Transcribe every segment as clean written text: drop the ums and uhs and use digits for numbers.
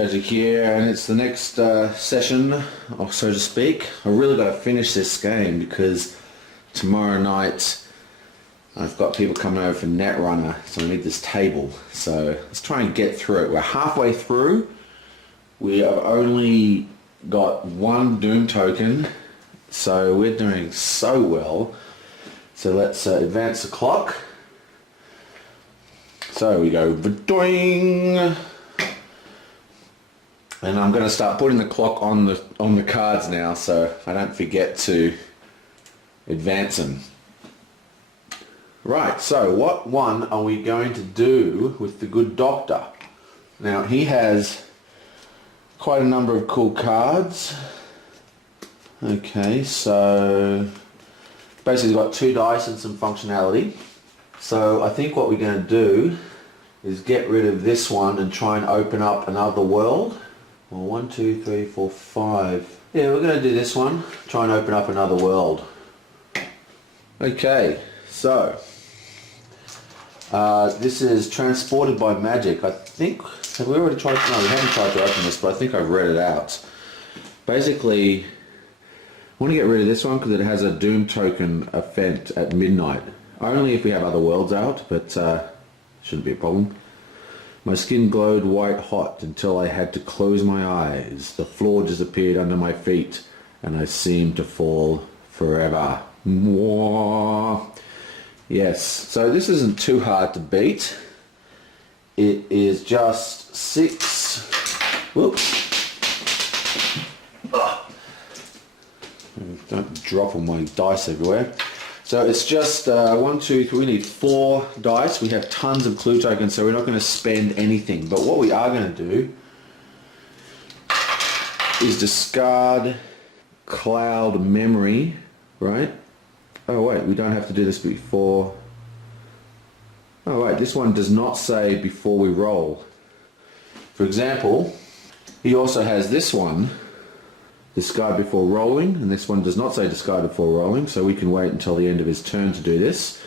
Jazzy here, and it's the next session, or so to speak. I really got to finish this game because tomorrow night I've got people coming over for Netrunner, so I need this table. So let's try and get through it. We're halfway through. We have only got one Doom token, so we're doing so well. So let's advance the clock. So we go doing. And I'm going to start putting the clock on the cards now, so I don't forget to advance them. Right, so what one are we going to do with the good doctor? Now he has quite a number of cool cards. Okay, so basically got 2 dice and some functionality. So I think what we're going to do is get rid of this one and try and open up another world. Well, 1, 2, 3, 4, 5. Yeah, we're going to do this one. Try and open up another world. Okay, so this is Transported by Magic. I think, have we already tried? No, we haven't tried to open this, but I think I've read it out. Basically, I want to get rid of this one because it has a Doom token event at midnight. Only if we have other worlds out, but shouldn't be a problem. My skin glowed white hot until I had to close my eyes. The floor disappeared under my feet and I seemed to fall forever. Mwah. Yes, so this isn't too hard to beat. It is just 6. Whoops. Don't drop all my dice everywhere. So it's just 1, 2, 3, we need 4 dice. We have tons of clue tokens, so we're not going to spend anything. But what we are going to do is discard Cloud Memory, right? Oh wait, we don't have to do this before. Oh wait, this one does not say before we roll. For example, he also has this one. Discard before rolling, and this one does not say discard before rolling, so we can wait until the end of his turn to do this,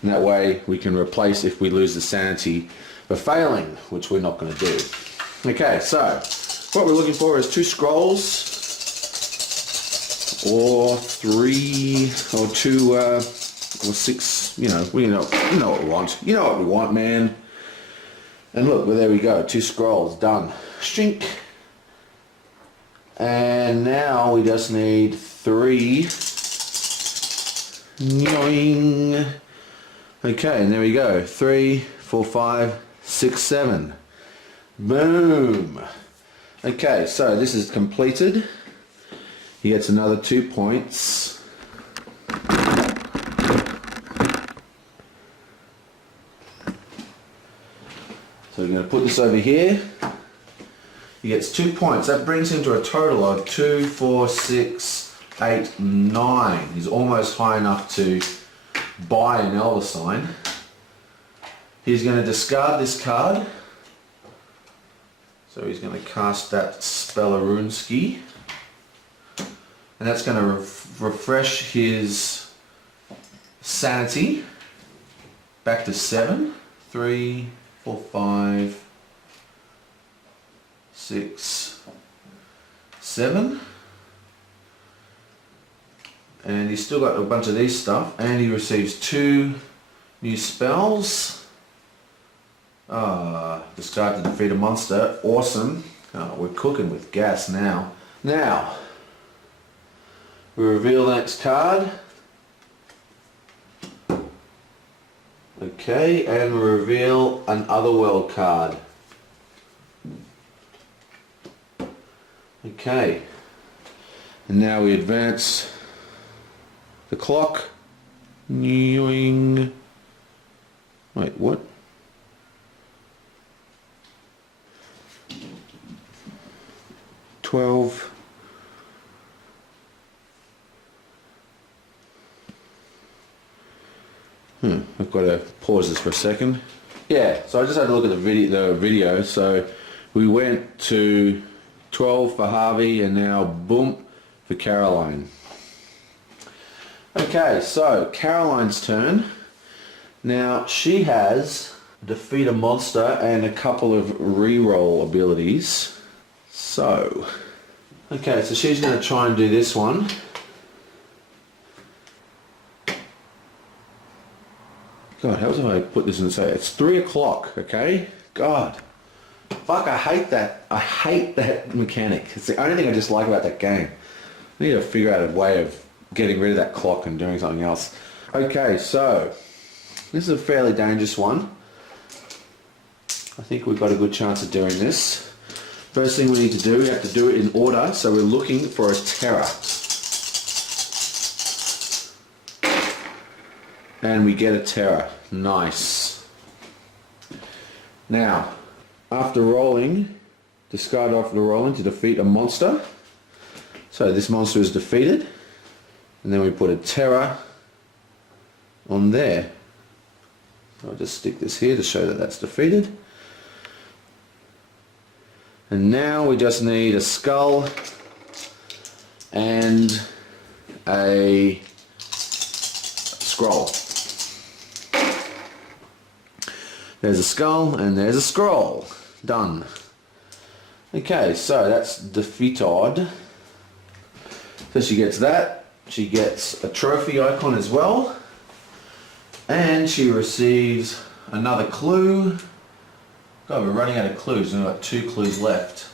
and that way we can replace if we lose the sanity for failing, which we're not going to do. Okay, so what we're looking for is 2 scrolls or 3 or 2 or 6, you know what we want. You know what we want, man. And look, well, there we go, 2 scrolls done. Shrink. And now we just need 3. Nyoing. Okay, and there we go. 3, 4, 5, 6, 7. Boom. Okay, so this is completed. He gets another 2 points. So we're going to put this over here. He gets 2 points. That brings him to a total of 2, 4, 6, 8, 9. He's almost high enough to buy an Elder Sign. He's going to discard this card. So he's going to cast that Spellerunski. And that's going to refresh his sanity back to 7. 3, 4, 5... 6, 7, and he's still got a bunch of these stuff, and he receives 2 new spells. Discard to defeat a monster. Awesome. We're cooking with gas now. Now we reveal the next card. Okay, and we reveal an Otherworld card. Okay, and now we advance the clock. Wait, what? $12. I've got to pause this for a second. Yeah, so I just had to look at the video. So we went to 12 for Harvey, and now boom for Caroline. Okay, so Caroline's turn. Now she has defeat a monster and a couple of reroll abilities. So, okay, so she's going to try and do this one. God, how do I put this in? So it's 3 o'clock, okay? God. Fuck, I hate that. I hate that mechanic. It's the only thing I just like about that game. I need to figure out a way of getting rid of that clock and doing something else. Okay, so this is a fairly dangerous one. I think we've got a good chance of doing this. First thing we need to do, we have to do it in order, so we're looking for a terror. And we get a terror. Nice. Now, after rolling, discard after rolling to defeat a monster. So this monster is defeated. And then we put a terror on there. I'll just stick this here to show that that's defeated. And now we just need a skull and a scroll. There's a skull and there's a scroll. Done. Okay, so that's defeated. So she gets that. She gets a trophy icon as well. And she receives another clue. God, we're running out of clues. We've got 2 clues left.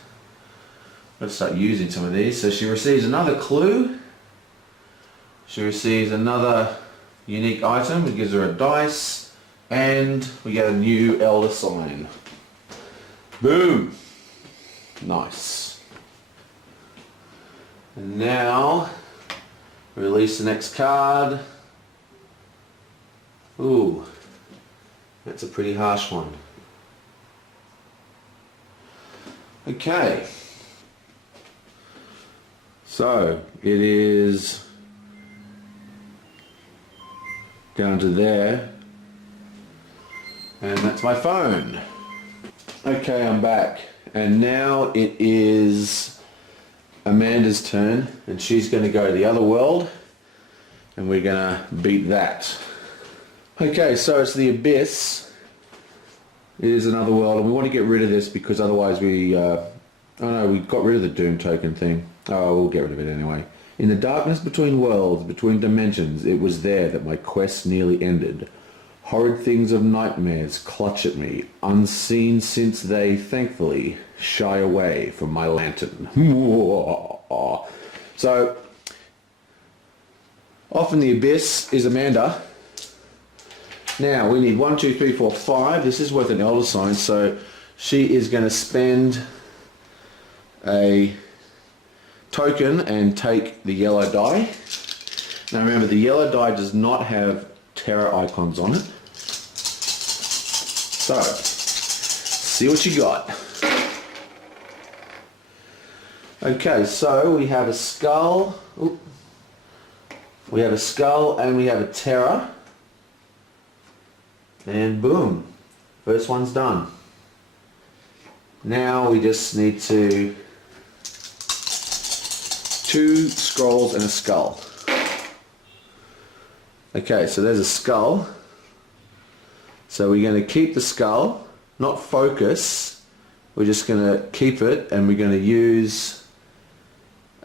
Let's start using some of these. So she receives another clue. She receives another unique item. It gives her a dice. And we get a new elder sign. Boom! Nice. And now, release the next card. Ooh, that's a pretty harsh one. Okay, so it is down to there, and that's my phone. Okay, I'm back, and now it is Amanda's turn, and she's going to go to the other world, and we're going to beat that. Okay, so it's the Abyss. It is another world, and we want to get rid of this because otherwise we... oh no, we got rid of the Doom token thing. Oh, we'll get rid of it anyway. In the darkness between worlds, between dimensions, it was there that my quest nearly ended. Horrid things of nightmares clutch at me, unseen since they, thankfully, shy away from my lantern. So, off in the Abyss is Amanda. Now we need 1, 2, 3, 4, 5. This is worth an elder sign, so she is going to spend a token and take the yellow die. Now remember, the yellow die does not have terror icons on it. So, see what you got. Okay, so we have a skull. Oop. We have a skull and we have a terror. And boom, first one's done. Now we just need 2 scrolls and a skull. Okay, so there's a skull. So we're going to keep the skull, not focus. We're just going to keep it, and we're going to use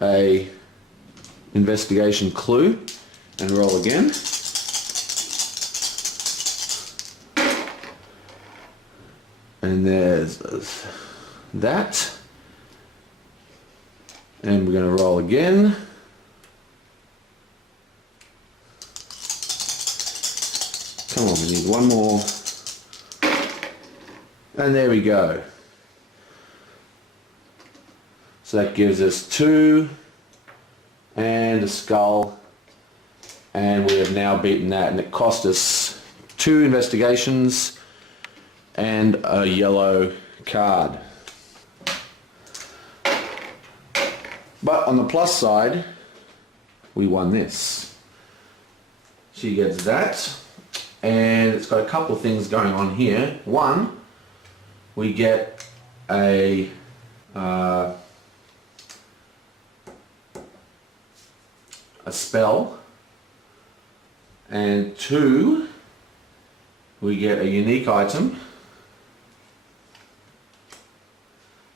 a investigation clue and roll again. And there's that. And we're going to roll again. Come on, we need one more. And there we go. So that gives us 2 and a skull. And we have now beaten that. And it cost us 2 investigations and a yellow card. But on the plus side, we won this. She gets that, and it's got a couple of things going on here. One, we get a spell, and 2, we get a unique item.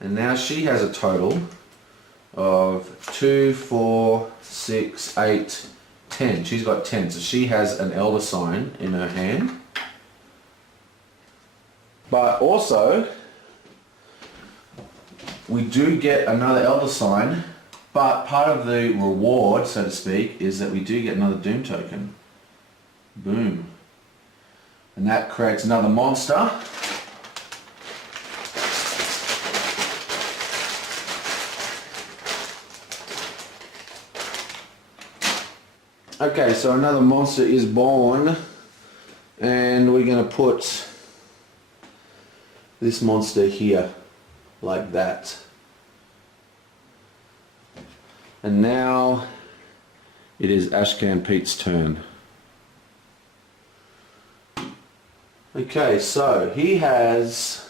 And now she has a total of 2, 4, 6, 8, 10. She's got 10, so she has an elder sign in her hand. But also, we do get another elder sign, but part of the reward, so to speak, is that we do get another doom token. Boom. And that creates another monster. Okay, so another monster is born, and we're going to put this monster here, like that. And now it is Ashcan Pete's turn. Okay, so he has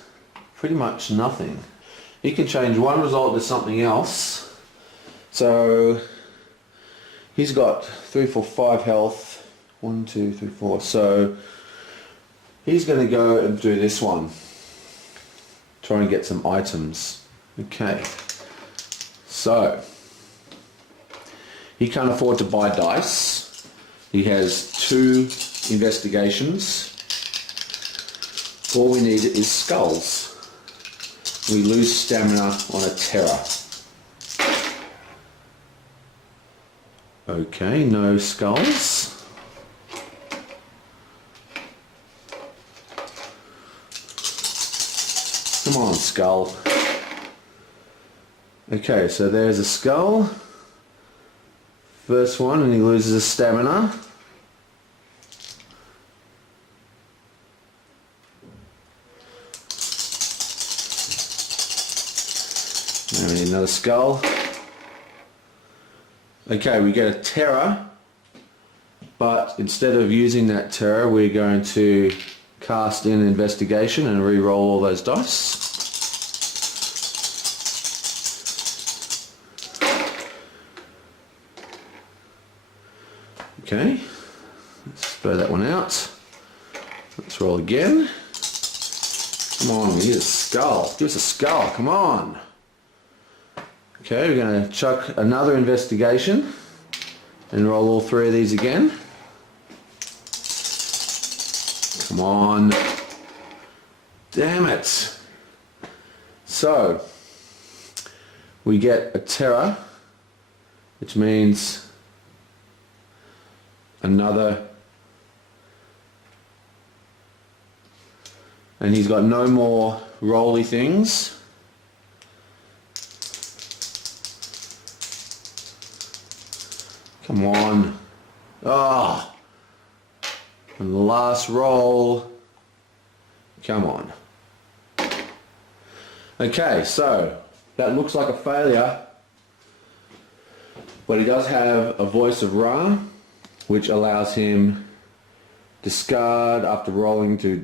pretty much nothing. He can change one result to something else. So he's got 3, 4, 5 health. 1, 2, 3, 4. So he's going to go and do this one. Try and get some items. Okay. So he can't afford to buy dice. He has 2 investigations. All we need is skulls. We lose stamina on a terror. Okay, no skulls. Come on, skull. Okay, so there's a skull. First one, and he loses his stamina. Now we need another skull. Okay, we get a terror, but instead of using that terror, we're going to cast in investigation and re-roll all those dice. Okay, let's throw that one out. Let's roll again. Come on, we need a skull. Give us a skull, come on. Okay, we're going to chuck another investigation and roll all 3 of these again. Come on. Damn it. So, we get a terror, which means another, and he's got no more rolly things. Come on. Oh. And the last roll. Come on. Okay, so that looks like a failure, but he does have a voice of Ra, which allows him discard after rolling to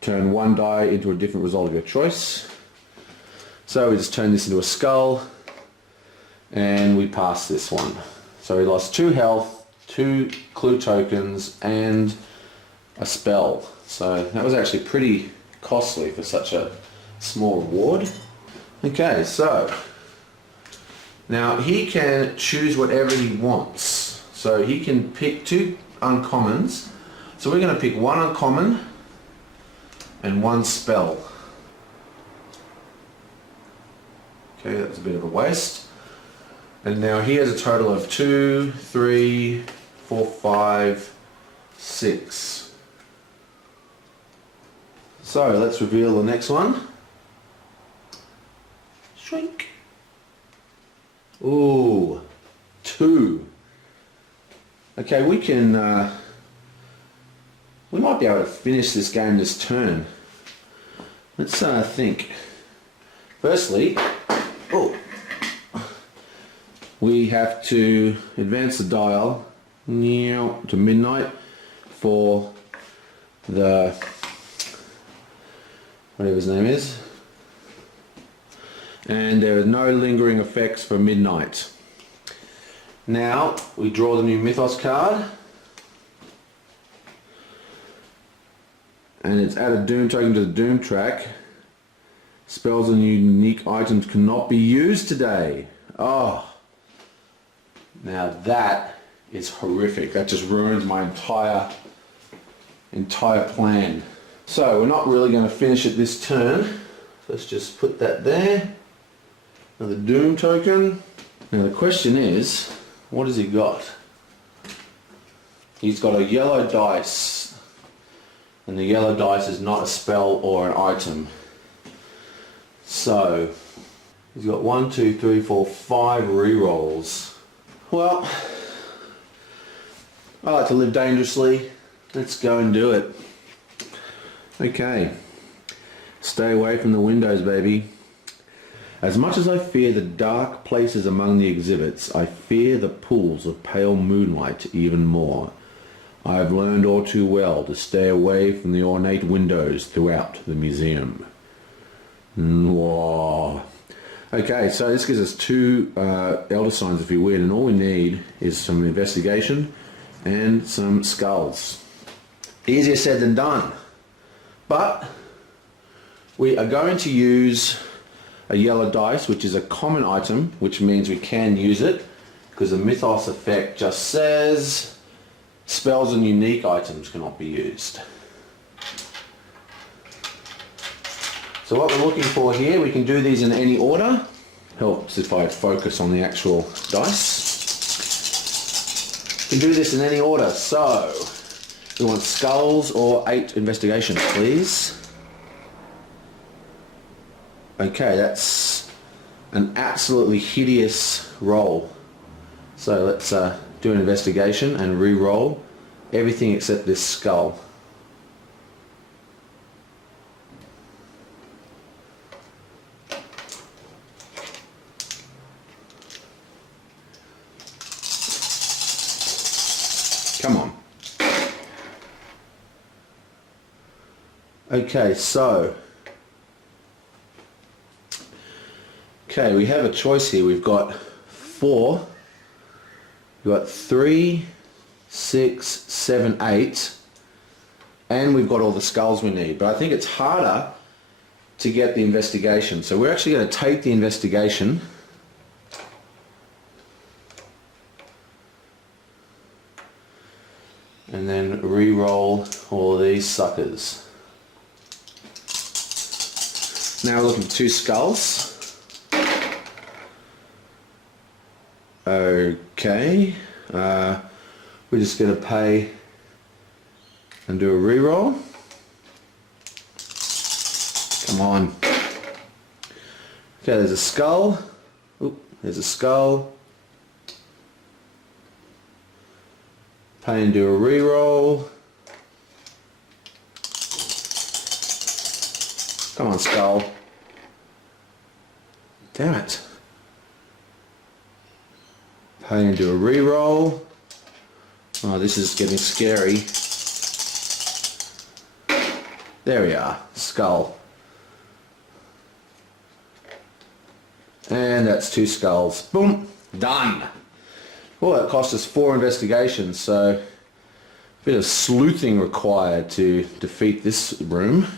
turn 1 die into a different result of your choice. So we just turn this into a skull and we pass this one. So he lost 2 health, 2 clue tokens and a spell. So that was actually pretty costly for such a small reward. Okay, so now he can choose whatever he wants. So he can pick 2 uncommons. So we're going to pick 1 uncommon and 1 spell. Okay, that's a bit of a waste. And now he has a total of 2, 3, 4, 5, 6. So let's reveal the next one. Shrink. Ooh, 2. Okay, we can, we might be able to finish this game this turn. Let's think. Firstly, we have to advance the dial to midnight for the, whatever his name is, and there are no lingering effects for midnight. Now we draw the new Mythos card, and it's add a Doom token to the Doom track, Spells and unique items cannot be used today. Oh, now that is horrific. That just ruins my entire plan. So we're not really going to finish it this turn. Let's just put that there. Another Doom token. Now the question is, what has he got? He's got a yellow dice. And the yellow dice is not a spell or an item. So, he's got 1, 2, 3, 4, 5 rerolls. Well, I like to live dangerously. Let's go and do it. Okay. Stay away from the windows, baby. As much as I fear the dark places among the exhibits, I fear the pools of pale moonlight even more. I have learned all too well to stay away from the ornate windows throughout the museum. Whoa. Okay, so this gives us 2 Elder Signs if we win, and all we need is some investigation and some skulls. Easier said than done. But we are going to use a yellow dice, which is a common item, which means we can use it, because the Mythos effect just says spells and unique items cannot be used. So what we're looking for here, we can do these in any order. Helps if I focus on the actual dice. We can do this in any order. So we want skulls or 8 investigations, please. Okay, that's an absolutely hideous roll. So let's do an investigation and re-roll everything except this skull. Come on. Okay, so we have a choice here. We've got 4, we've got 3, 6, 7, 8, and we've got all the skulls we need. But I think it's harder to get the investigation. So we're actually going to take the investigation and then re-roll all of these suckers. Now we're looking for 2 skulls. Okay, we're just going to pay and do a re-roll. Come on. Okay, there's a skull. Oop, there's a skull. Pay and do a re-roll. Come on, skull. Damn it. Pay and do a re-roll. Oh, this is getting scary. There we are. Skull. And that's 2 skulls. Boom. Done. Well, that cost us 4 investigations, so a bit of sleuthing required to defeat this room.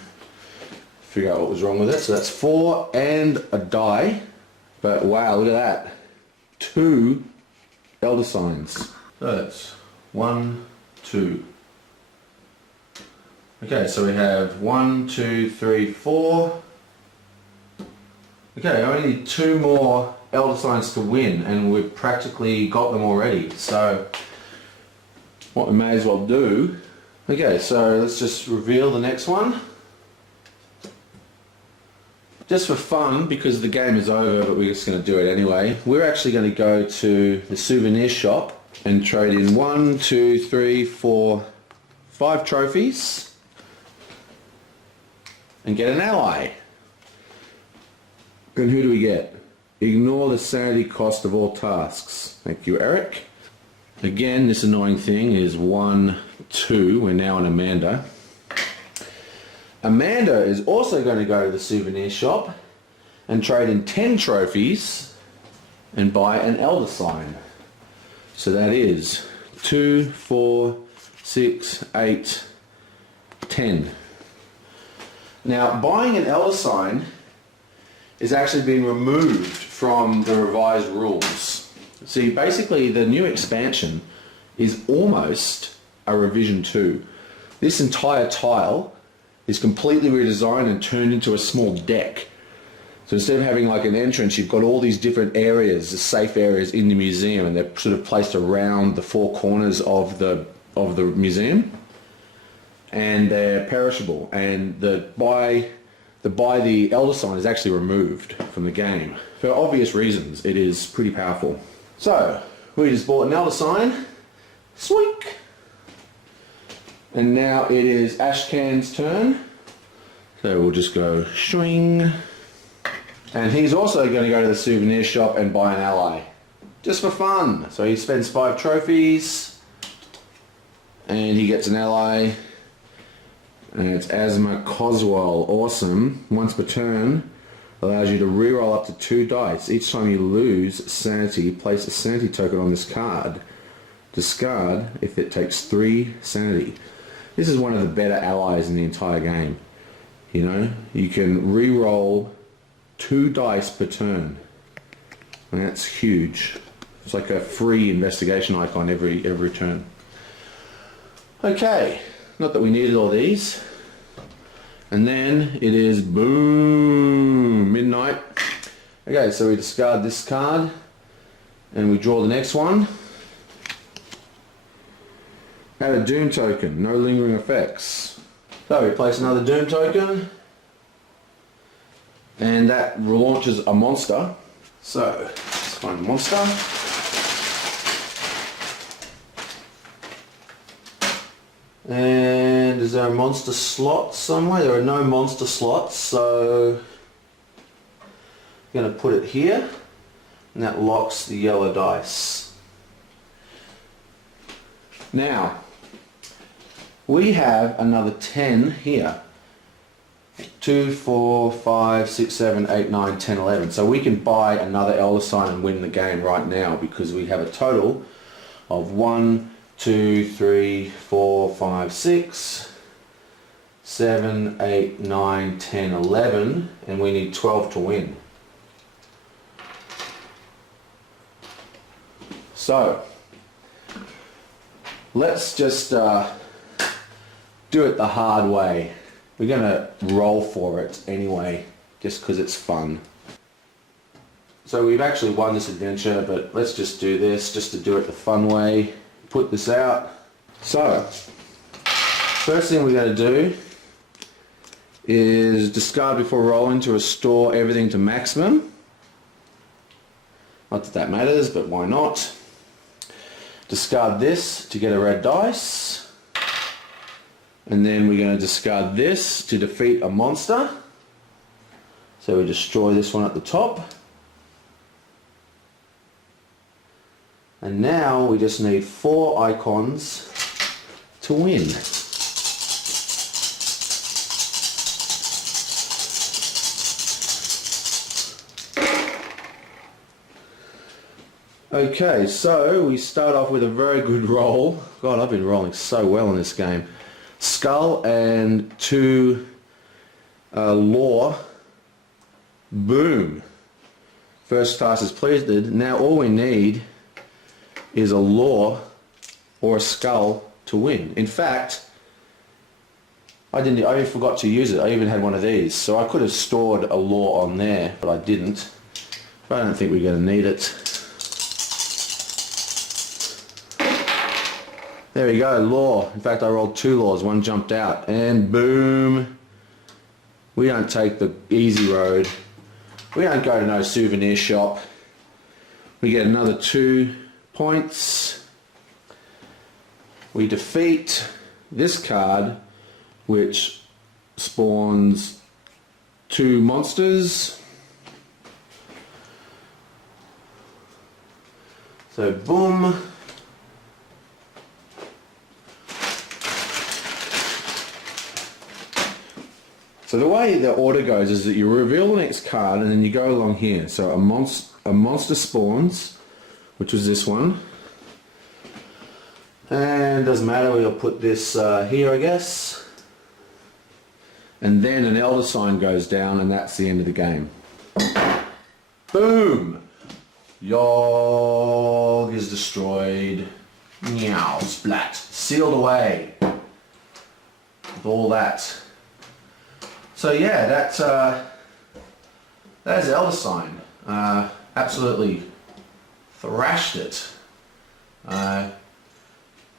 Figure out what was wrong with it. So that's 4 and a die. But wow, look at that. 2 Elder Signs. So that's 1, 2. Okay, so we have 1, 2, 3, 4. Okay, I only need 2 more Elder Signs to win, and we've practically got them already. So what we may as well do. Okay, so let's just reveal the next one. Just for fun, because the game is over, but we're just going to do it anyway. We're actually going to go to the souvenir shop and trade in 1, 2, 3, 4, 5 trophies and get an ally. And who do we get? Ignore the sanity cost of all tasks. Thank you, Eric. Again, this annoying thing is 1, 2. We're now on Amanda. Amanda is also going to go to the souvenir shop and trade in 10 trophies and buy an Elder Sign. So that is 2, 4, 6, 8, 10. Now, buying an Elder Sign is actually being removed from the revised rules. See, basically the new expansion is almost a revision 2. This entire tile is completely redesigned and turned into a small deck. So instead of having like an entrance, you've got all these different areas, the safe areas in the museum, and they're sort of placed around the four corners of the museum, and they're perishable. And the buy the elder sign is actually removed from the game for obvious reasons. It is pretty powerful. So we just bought an elder sign, sweet, and now it is Ashcan's turn. So we'll just go swing. And he's also going to go to the souvenir shop and buy an ally. Just for fun. So he spends 5 trophies. And he gets an ally. And it's Asma Coswell. Awesome. Once per turn, allows you to reroll up to 2 dice. Each time you lose sanity, place a sanity token on this card. Discard if it takes 3 sanity. This is one of the better allies in the entire game. You know, you can reroll 2 dice per turn, and that's huge. It's like a free investigation icon every turn. Okay, not that we needed all these. And then it is boom, midnight. Okay, so we discard this card and we draw the next one. Add a Doom token, no lingering effects. So we place another Doom token. And that launches a monster. So, let's find a monster. And is there a monster slot somewhere? There are no monster slots, so I'm going to put it here, and that locks the yellow dice. Now, we have another 10 here. 2, 4, 5, 6, 7, 8, 9, 10, 11. So we can buy another elder sign and win the game right now because we have a total of 1, 2, 3, 4, 5, 6, 7, 8, 9, 10, 11, and we need 12 to win. So let's just do it the hard way. We're going to roll for it anyway, just because it's fun. So we've actually won this adventure, but let's just do this, just to do it the fun way. Put this out. So, first thing we're going to do is discard before rolling to restore everything to maximum. Not that that matters, but why not? Discard this to get a red dice. And then we're going to discard this to defeat a monster. So we destroy this one at the top. And now we just need 4 icons to win. Okay, so we start off with a very good roll. God, I've been rolling so well in this game. Skull and 2 law. Boom. First class is pleased. Now all we need is a law or a skull to win. In fact, I forgot to use it. I even had one of these, so I could have stored a law on there, but I didn't. But I don't think we're going to need it. There we go, law. In fact, I rolled 2 laws, one jumped out, and boom. We don't take the easy road. We don't go to no souvenir shop. We get another 2 points. We defeat this card, which spawns 2 monsters. So boom. So the way the order goes is that you reveal the next card and then you go along here. So a monster spawns, which was this one. And doesn't matter, we'll put this here, I guess. And then an elder sign goes down and that's the end of the game. Boom! Yogg is destroyed. Meow, splat. Sealed away. With all that. So yeah, that is Elder Sign. Absolutely thrashed it.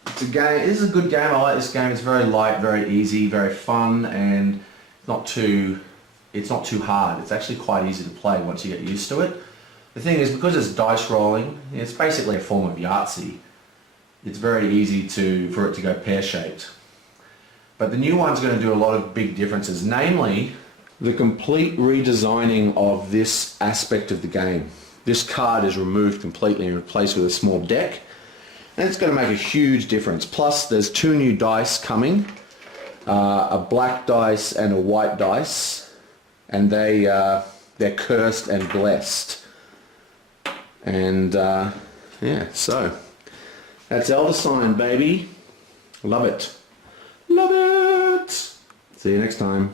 It's a game. This is a good game. I like this game. It's very light, very easy, very fun, and it's not too hard. It's actually quite easy to play once you get used to it. The thing is, because it's dice rolling, it's basically a form of Yahtzee. It's very easy for it to go pear-shaped. But the new one's going to do a lot of big differences, namely the complete redesigning of this aspect of the game. This card is removed completely and replaced with a small deck, and it's going to make a huge difference. Plus, there's 2 new dice coming, a black dice and a white dice, and they're cursed and blessed. And yeah, so that's Elder Sign, baby. Love it. Love it. See you next time.